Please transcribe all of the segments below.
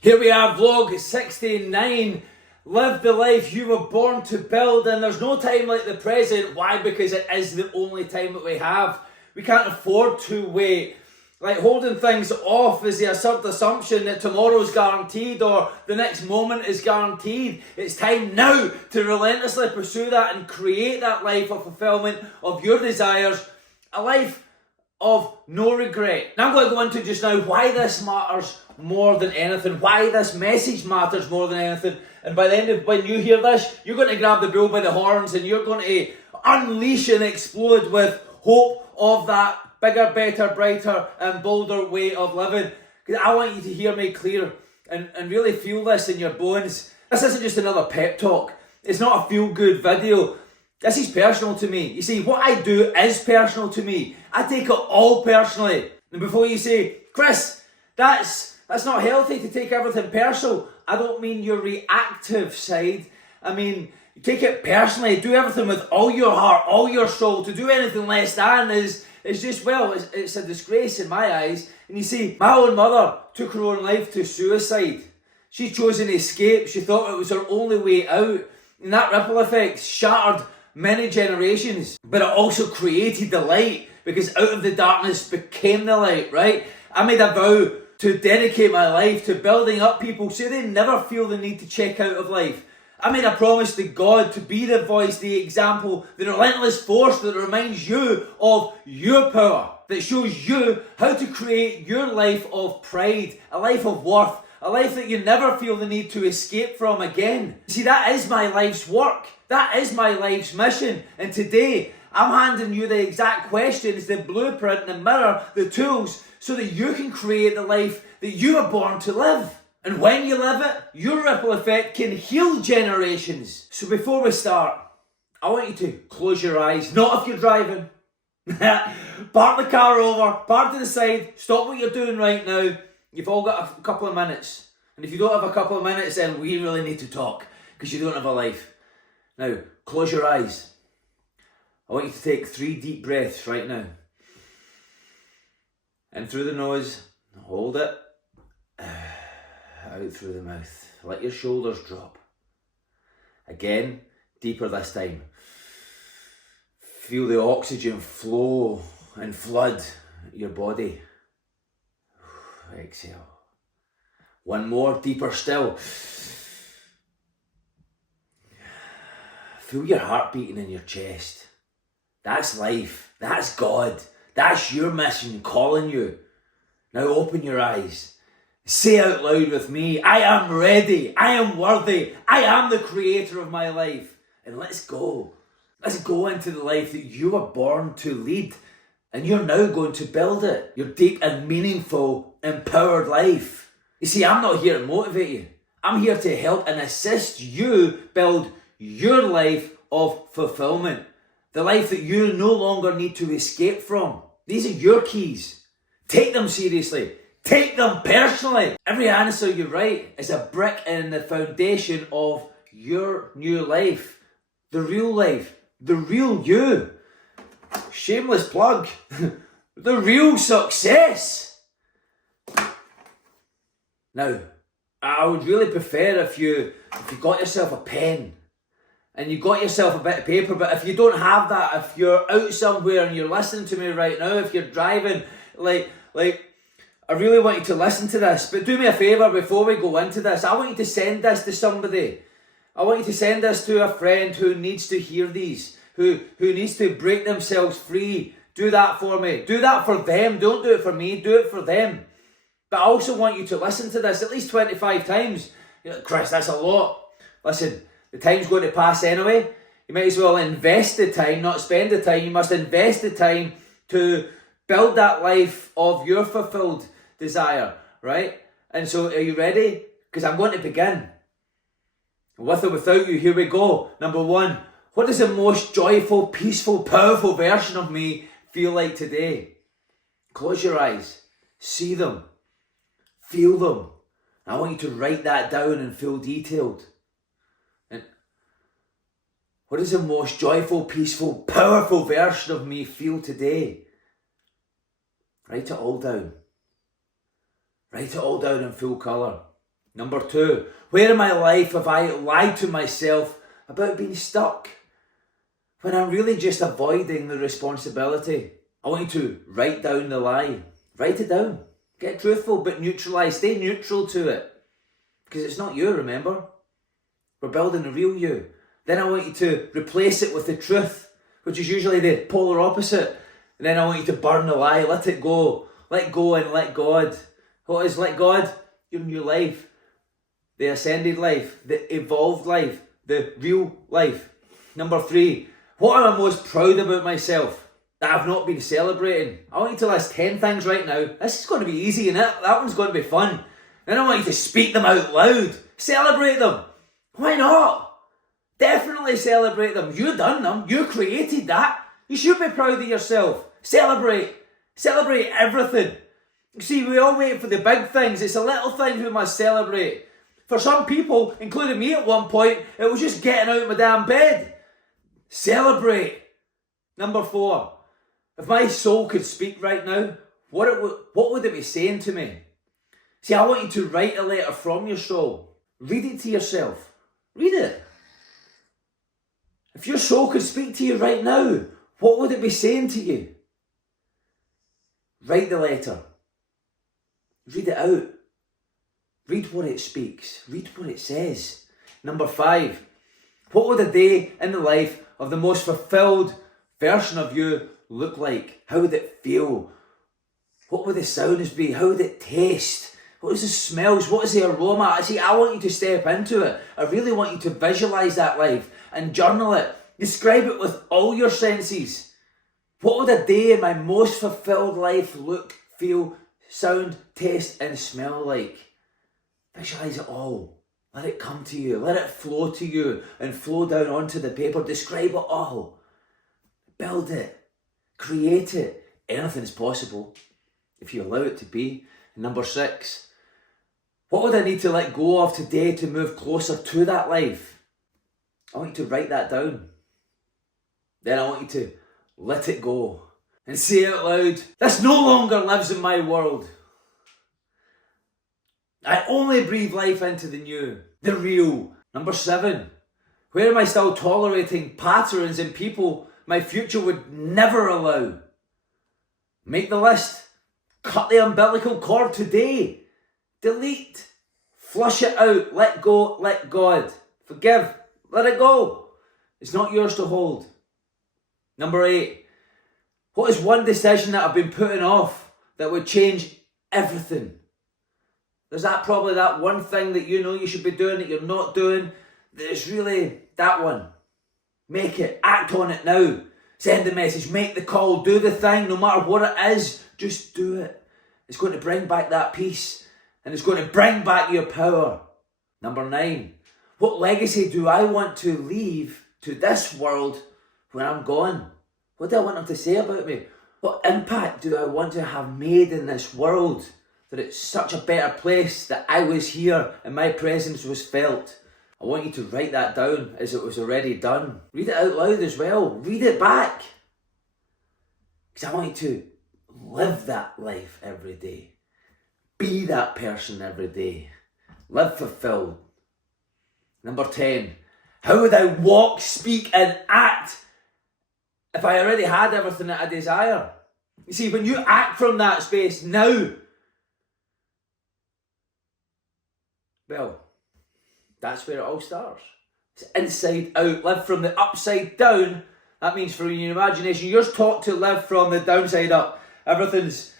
Here we are, vlog 69. Live the life you were born to build, and there's no time like the present. Why? Because it is the only time that we have. We can't afford to wait. Like holding things off is the absurd assumption that tomorrow's guaranteed or the next moment is guaranteed. It's time now to relentlessly pursue that and create that life of fulfillment of your desires, a life of no regret. Now I'm going to go into just now why this matters more than anything, why this message matters more than anything. And by the end of when you hear this, you're going to grab the bull by the horns and you're going to unleash and explode with hope of that bigger, better, brighter and bolder way of living. Because I want you to hear me clear and really feel this in your bones. This isn't just another pep talk. It's not a feel-good video. This is personal to me. You see, what I do is personal to me. I take it all personally. And before you say, Chris, that's not healthy to take everything personal, I don't mean your reactive side. I mean, you take it personally, do everything with all your heart, all your soul. To do anything less than is just, well, it's a disgrace in my eyes. And you see, my own mother took her own life to suicide. She chose an escape. She thought it was her only way out. And that ripple effect shattered many generations. But it also created the light, because out of the darkness became the light, right? I made a vow to dedicate my life to building up people so they never feel the need to check out of life. I made a promise to God to be the voice, the example, the relentless force that reminds you of your power, that shows you how to create your life of pride, a life of worth, a life that you never feel the need to escape from again. See, that is my life's work. That is my life's mission. And today, I'm handing you the exact questions, the blueprint, the mirror, the tools, so that you can create the life that you were born to live. And when you live it, your ripple effect can heal generations. So before we start, I want you to close your eyes. Not if you're driving. Park the car over, park to the side, stop what you're doing right now. You've all got a couple of minutes. And if you don't have a couple of minutes, then we really need to talk, because you don't have a life. Now, close your eyes. I want you to take 3 deep breaths right now. In through the nose, hold it. Out through the mouth. Let your shoulders drop. Again, deeper this time. Feel the oxygen flow and flood your body. Exhale. One more, deeper still. Feel your heart beating in your chest. That's life. That's God. That's your mission calling you. Now open your eyes. Say out loud with me, I am ready. I am worthy. I am the creator of my life. And let's go. Let's go into the life that you were born to lead. And you're now going to build it. Your deep and meaningful, empowered life. You see, I'm not here to motivate you. I'm here to help and assist you build your life of fulfillment. The life that you no longer need to escape from. These are your keys. Take them seriously. Take them personally. Every answer you write is a brick in the foundation of your new life. The real you. Shameless plug. The real success. Now, I would really prefer if you got yourself a pen and you got yourself a bit of paper, but if you don't have that, if you're out somewhere and you're listening to me right now, if you're driving, like I really want you to listen to this, but do me a favour before we go into this. I want you to send this to somebody. I want you to send this to a friend who needs to hear these, who needs to break themselves free. Do that for me. Do that for them. Don't do it for me. Do it for them. But I also want you to listen to this at least 25 times. You're like, Chris, that's a lot. Listen, the time's going to pass anyway. You might as well invest the time, not spend the time. You must invest the time to build that life of your fulfilled desire, right? And so are you ready? Because I'm going to begin. With or without you, here we go. Number 1, what does the most joyful, peaceful, powerful version of me feel like today? Close your eyes. See them. Feel them. I want you to write that down in full detailed. And what does the most joyful, peaceful, powerful version of me feel today? Write it all down. Write it all down in full colour. Number 2, where in my life have I lied to myself about being stuck when I'm really just avoiding the responsibility? I want you to write down the lie. Write it down. Get truthful but neutralise. Stay neutral to it. Because it's not you, remember? We're building the real you. Then I want you to replace it with the truth, which is usually the polar opposite. And then I want you to burn the lie. Let it go. Let go and let God. What is let God? Your new life. The ascended life. The evolved life. The real life. Number 3. What am I most proud about myself that I've not been celebrating? I want you to list 10 things right now. This is going to be easy, and that one's going to be fun. Then I want you to speak them out loud. Celebrate them. Why not? Definitely celebrate them. You done them. You created that. You should be proud of yourself. Celebrate. Celebrate everything. See, we all wait for the big things. It's the little things we must celebrate. For some people, including me at one point, it was just getting out of my damn bed. Celebrate. Number 4. If my soul could speak right now, what would it be saying to me? See, I want you to write a letter from your soul. Read it to yourself. Read it. If your soul could speak to you right now, what would it be saying to you? Write the letter. Read it out. Read what it speaks. Read what it says. Number 5. What would a day in the life of the most fulfilled version of you look like? How would it feel? What would the sounds be? How would it taste? What is the smells? What is the aroma? See, I want you to step into it. I really want you to visualise that life and journal it. Describe it with all your senses. What would a day in my most fulfilled life look, feel, sound, taste and smell like? Visualise it all. Let it come to you. Let it flow to you and flow down onto the paper. Describe it all. Build it. Create it. Anything is possible if you allow it to be. And number 6. What would I need to let go of today to move closer to that life? I want you to write that down. Then I want you to let it go and say out loud, this no longer lives in my world. I only breathe life into the new, the real. Number 7. Where am I still tolerating patterns in people my future would never allow? Make the list. Cut the umbilical cord today. Delete. Flush it out. Let go. Let God. Forgive. Let it go. It's not yours to hold. Number 8. What is one decision that I've been putting off that would change everything? There's probably that one thing that you know you should be doing that you're not doing. There's really that one. Make it. Act on it now. Send the message. Make the call. Do the thing. No matter what it is, just do it. It's going to bring back that peace. And it's going to bring back your power. Number 9. What legacy do I want to leave to this world when I'm gone? What do I want them to say about me? What impact do I want to have made in this world? That it's such a better place that I was here and my presence was felt. I want you to write that down as it was already done. Read it out loud as well. Read it back. Because I want you to live that life every day. Be that person every day. Live fulfilled. Number 10. How would I walk, speak and act if I already had everything that I desire? You see, when you act from that space now, well, that's where it all starts. It's inside out. Live from the upside down. That means from your imagination, you're taught to live from the downside up. Everything's,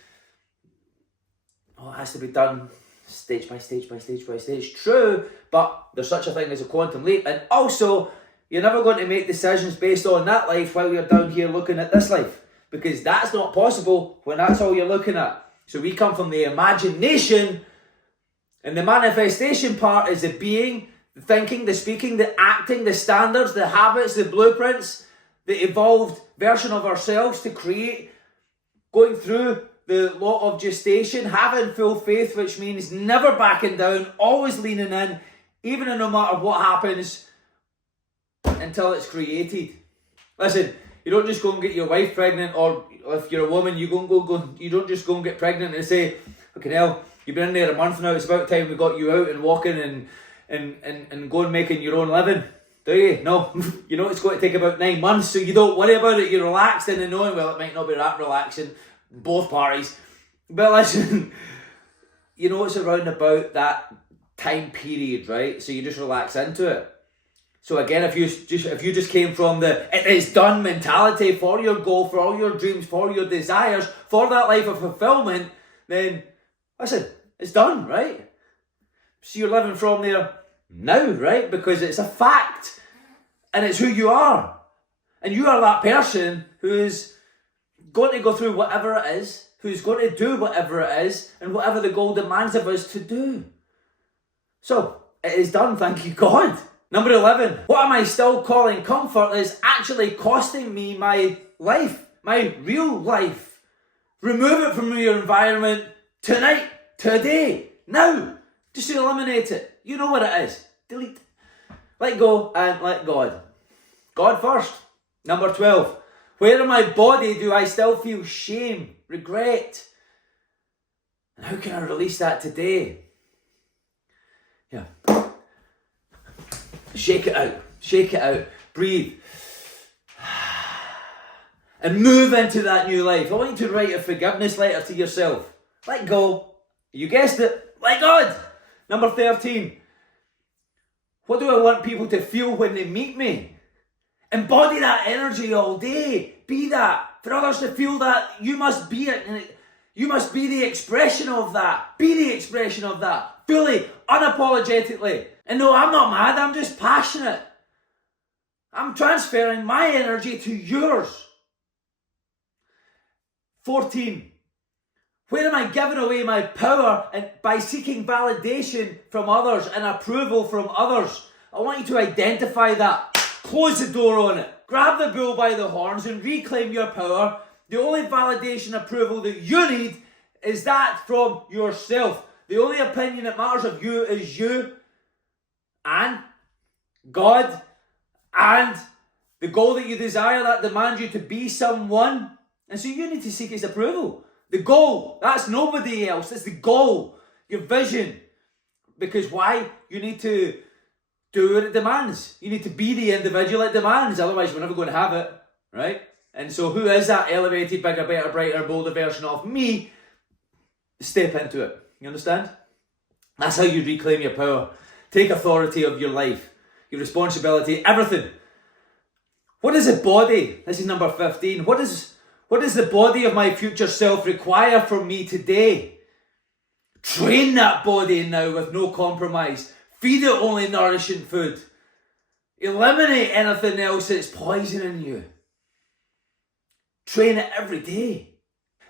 it has to be done stage by stage by stage by stage. True, but there's such a thing as a quantum leap. And also, you're never going to make decisions based on that life while you're down here looking at this life. Because that's not possible when that's all you're looking at. So we come from the imagination. And the manifestation part is the being, the thinking, the speaking, the acting, the standards, the habits, the blueprints, the evolved version of ourselves to create, going through the law of gestation, having full faith, which means never backing down, always leaning in, even no matter what happens, until it's created. Listen, you don't just go and get your wife pregnant, or if you're a woman, you don't just go and get pregnant and say, okay, now, You've been in there a month now. It's about time we got you out and walking and going making your own living. Do you? No. You know it's going to take about 9 months, so you don't worry about it. You're relaxed in the knowing, well, it might not be that relaxing, both parties. But listen, you know it's around about that time period, right? So you just relax into it. So again, if you just came from the it is done mentality for your goal, for all your dreams, for your desires, for that life of fulfillment, then listen, it's done, right? So you're living from there now, right? Because it's a fact, and it's who you are, and you are that person who's going to go through whatever it is, who's going to do whatever it is, and whatever the goal demands of us to do. So it is done, thank you God. Number 11, what am I still calling comfort is actually costing me my life, my real life. Remove it from your environment tonight, today, now. Just eliminate it. You know what it is. Delete. Let go and let God. God first. Number 12, where in my body do I still feel shame, regret? And how can I release that today? Yeah. Shake it out. Shake it out. Breathe. And move into that new life. I want you to write a forgiveness letter to yourself. Let go. You guessed it. Let God. Number 13. What do I want people to feel when they meet me? Embody that energy all day. Be that. For others to feel that, you must be it. You must be the expression of that. Be the expression of that. Fully, unapologetically. And no, I'm not mad, I'm just passionate. I'm transferring my energy to yours. 14. Where am I giving away my power and by seeking validation from others and approval from others? I want you to identify that. Close the door on it. Grab the bull by the horns and reclaim your power. The only validation approval that you need is that from yourself. The only opinion that matters of you is you and God and the goal that you desire that demands you to be someone. And so you need to seek his approval. The goal, that's nobody else. It's the goal, your vision. Because why? You need to do what it demands. You need to be the individual it demands. Otherwise, we're never going to have it, right? And so who is that elevated, bigger, better, brighter, bolder version of me? Step into it. You understand? That's how you reclaim your power. Take authority of your life, your responsibility, everything. What is the body? This is number 15. What does the body of my future self require from me today? Train that body now with no compromise. Feed it only nourishing food. Eliminate anything else that's poisoning you. Train it every day.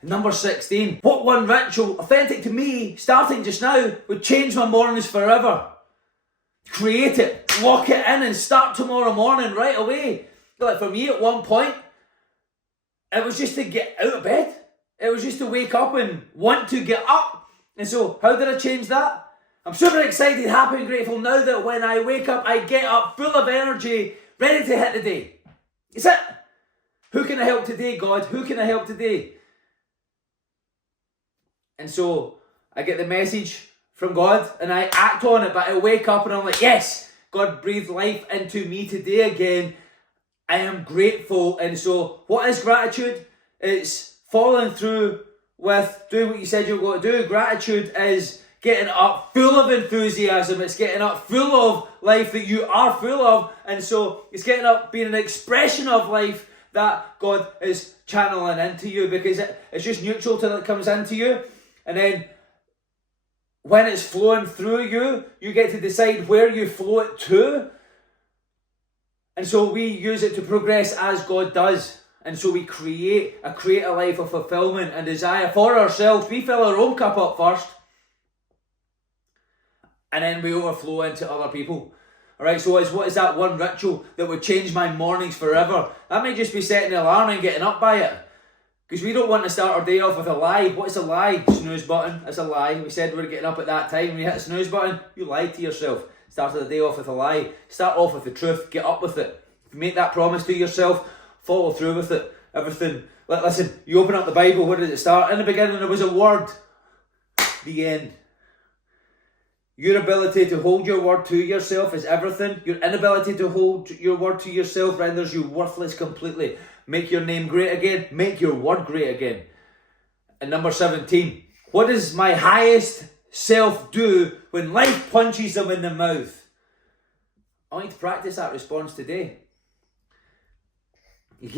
Number 16. What one ritual, authentic to me, starting just now, would change my mornings forever? Create it, lock it in and start tomorrow morning right away. Like for me at one point, it was just to get out of bed. It was just to wake up and want to get up. And so how did I change that? I'm super excited, happy and grateful now that when I wake up, I get up full of energy, ready to hit the day. That's it. Who can I help today, God? Who can I help today? And so I get the message from God and I act on it, but I wake up and I'm like, yes, God breathed life into me today again. I am grateful. And so what is gratitude? It's following through with doing what you said you were going to do. Gratitude is getting up full of enthusiasm. It's getting up full of life that you are full of. And so it's getting up being an expression of life that God is channeling into you, because it's just neutral till it comes into you. And then when it's flowing through you, you get to decide where you flow it to. And so we use it to progress as God does. And so we create a life of fulfillment and desire for ourselves. We fill our own cup up first. And then we overflow into other people. Alright, so what is that one ritual that would change my mornings forever? That might just be setting the alarm and getting up by it. Because we don't want to start our day off with a lie. What is a lie? Snooze button. That's a lie. We said we were getting up at that time. When you hit the snooze button, you lied to yourself. Started the day off with a lie. Start off with the truth. Get up with it. If you make that promise to yourself, follow through with it. Everything. Listen, you open up the Bible. Where did it start? In the beginning there was a word. The end. Your ability to hold your word to yourself is everything. Your inability to hold your word to yourself renders you worthless completely. Make your name great again. Make your word great again. And number 17. What does my highest self do when life punches them in the mouth? I want you to practice that response today. You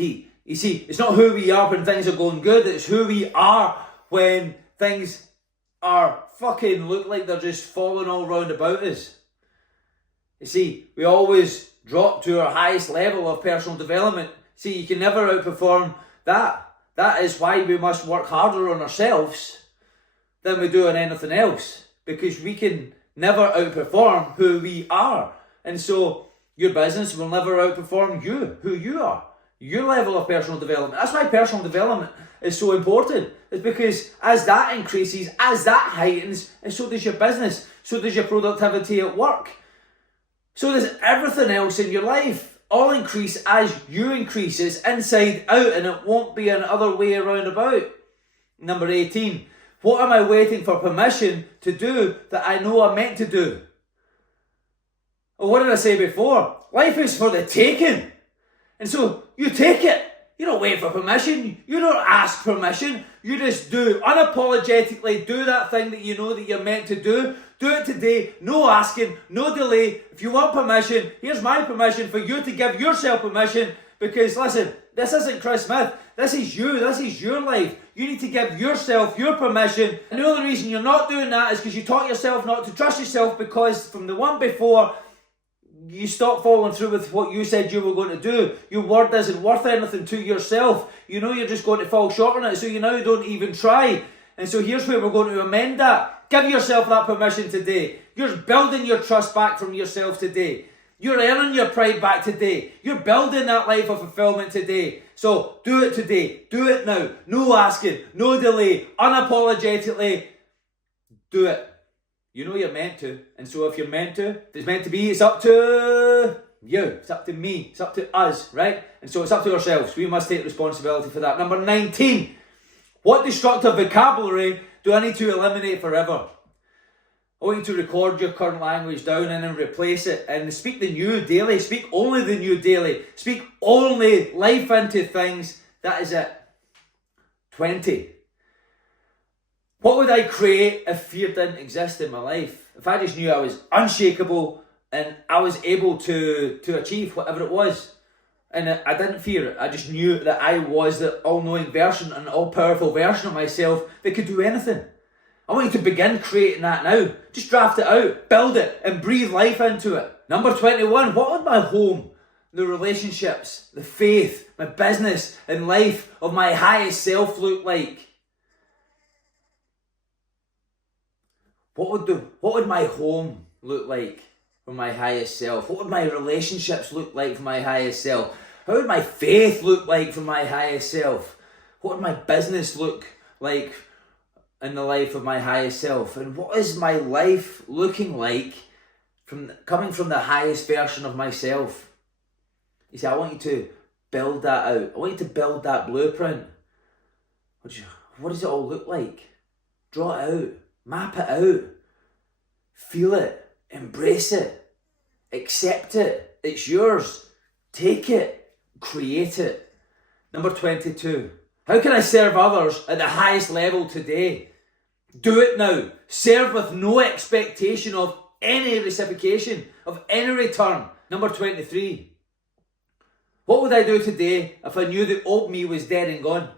see, it's not who we are when things are going good. It's who we are when things are fucking look like they're just falling all round about us. You see, we always drop to our highest level of personal development. See, you can never outperform that. That is why we must work harder on ourselves than we do on anything else. Because we can never outperform who we are. And so, your business will never outperform you, who you are. Your level of personal development. That's why personal development is so important. It's because as that increases, as that heightens, and so does your business, so does your productivity at work. So does everything else in your life. All increase as you increase. It's inside out and it won't be another way around about. Number 18. What am I waiting for permission to do that I know I'm meant to do? Well, what did I say before? Life is for the taking. And so, you take it. You don't wait for permission. You don't ask permission. You just do. Unapologetically do that thing that you know that you're meant to do. Do it today. No asking. No delay. If you want permission, here's my permission for you to give yourself permission. Because listen, this isn't Chris Smith. This is you. This is your life. You need to give yourself your permission. And the only reason you're not doing that is because you taught yourself not to trust yourself, because from the one before, you stop following through with what you said you were going to do. Your word isn't worth anything to yourself. You know you're just going to fall short on it, so you now don't even try. And so here's where we're going to amend that. Give yourself that permission today. You're building your trust back from yourself today. You're earning your pride back today. You're building that life of fulfillment today. So do it today. Do it now. No asking. No delay. Unapologetically. Do it. You know you're meant to. And so if you're meant to, if it's meant to be, it's up to you. It's up to me. It's up to us, right? And so it's up to ourselves. We must take responsibility for that. Number 19. What destructive vocabulary do I need to eliminate forever? I want you to record your current language down and then replace it. And speak the new daily. Speak only the new daily. Speak only life into things. That is it. 20. What would I create if fear didn't exist in my life? If I just knew I was unshakable and I was able to achieve whatever it was. And I didn't fear it. I just knew that I was the all-knowing version and all-powerful version of myself that could do anything. I want you to begin creating that now. Just draft it out, build it, and breathe life into it. Number 21, what would my home, the relationships, the faith, my business, and life of my highest self look like? What would my home look like for my highest self? What would my relationships look like for my highest self? How would my faith look like for my highest self? What would my business look like in the life of my highest self? And what is my life looking like coming from the highest version of myself? You see, I want you to build that out. I want you to build that blueprint. What does it all look like? Draw it out. Map it out. Feel it. Embrace it. Accept it. It's yours. Take it. Create it. Number 22. How can I serve others at the highest level today? Do it now. Serve with no expectation of any reciprocation, of any return. Number 23. What would I do today if I knew the old me was dead and gone?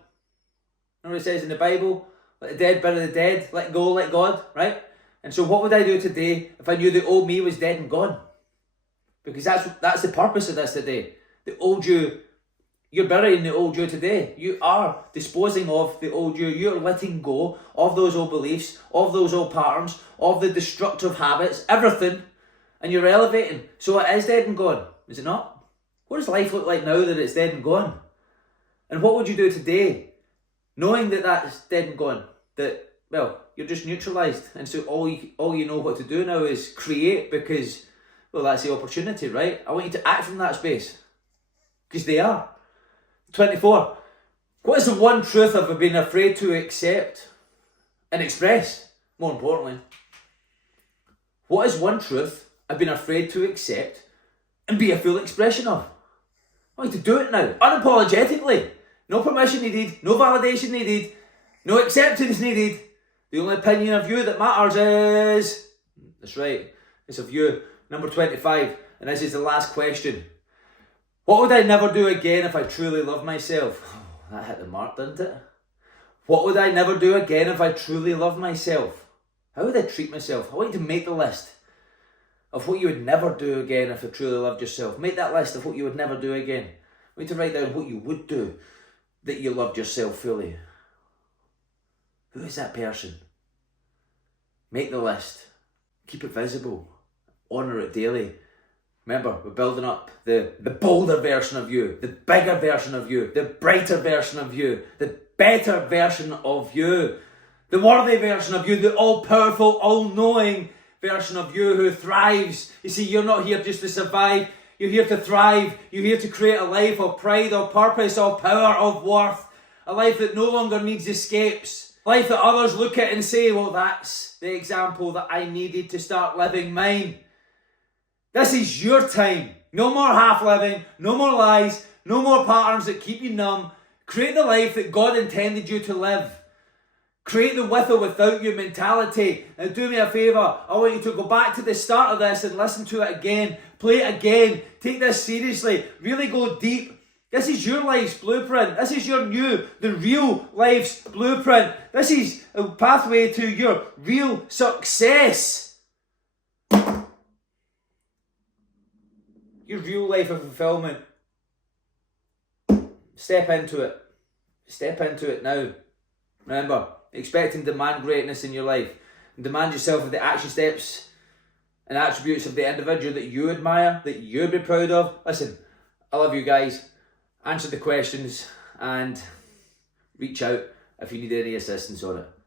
Remember it says in the Bible, let the dead bury the dead, let go, let God, right? And so what would I do today if I knew the old me was dead and gone? Because that's the purpose of this today. The old you, you're burying the old you today. You are disposing of the old you. You're letting go of those old beliefs, of those old patterns, of the destructive habits, everything. And you're elevating. So it is dead and gone, is it not? What does life look like now that it's dead and gone? And what would you do today, knowing that that's dead and gone? That, well, you're just neutralised. And so all you know what to do now is create, because, well, that's the opportunity, right? I want you to act from that space. Because they are. 24. What is the one truth I've been afraid to accept and express? More importantly, What is one truth I've been afraid to accept and be a full expression of? I want to do it now, unapologetically. No permission needed, no validation needed, no acceptance needed. The only opinion of you that matters is... That's right, it's of you. Number 25, and this is the last question. What would I never do again if I truly loved myself? Oh, that hit the mark, didn't it? What would I never do again if I truly loved myself? How would I treat myself? I want you to make the list of what you would never do again if you truly loved yourself. Make that list of what you would never do again. I want you to write down what you would do that you loved yourself fully. Who is that person? Make the list. Keep it visible. Honour it daily. Remember, we're building up the bolder version of you, the bigger version of you, the brighter version of you, the better version of you, the worthy version of you, the all-powerful, all-knowing version of you who thrives. You see, you're not here just to survive. You're here to thrive. You're here to create a life of pride, of purpose, of power, of worth. A life that no longer needs escapes. A life that others look at and say, well, that's the example that I needed to start living mine. This is your time. No more half-living, no more lies, no more patterns that keep you numb. Create the life that God intended you to live. Create the with or without you mentality. Now do me a favour, I want you to go back to the start of this and listen to it again. Play it again. Take this seriously. Really go deep. This is your life's blueprint. This is the real life's blueprint. This is a pathway to your real success. Your real life of fulfillment. Step into it. Step into it now. Remember, expect and demand greatness in your life. And demand yourself of the action steps and attributes of the individual that you admire, that you'd be proud of. Listen, I love you guys. Answer the questions and reach out if you need any assistance on it.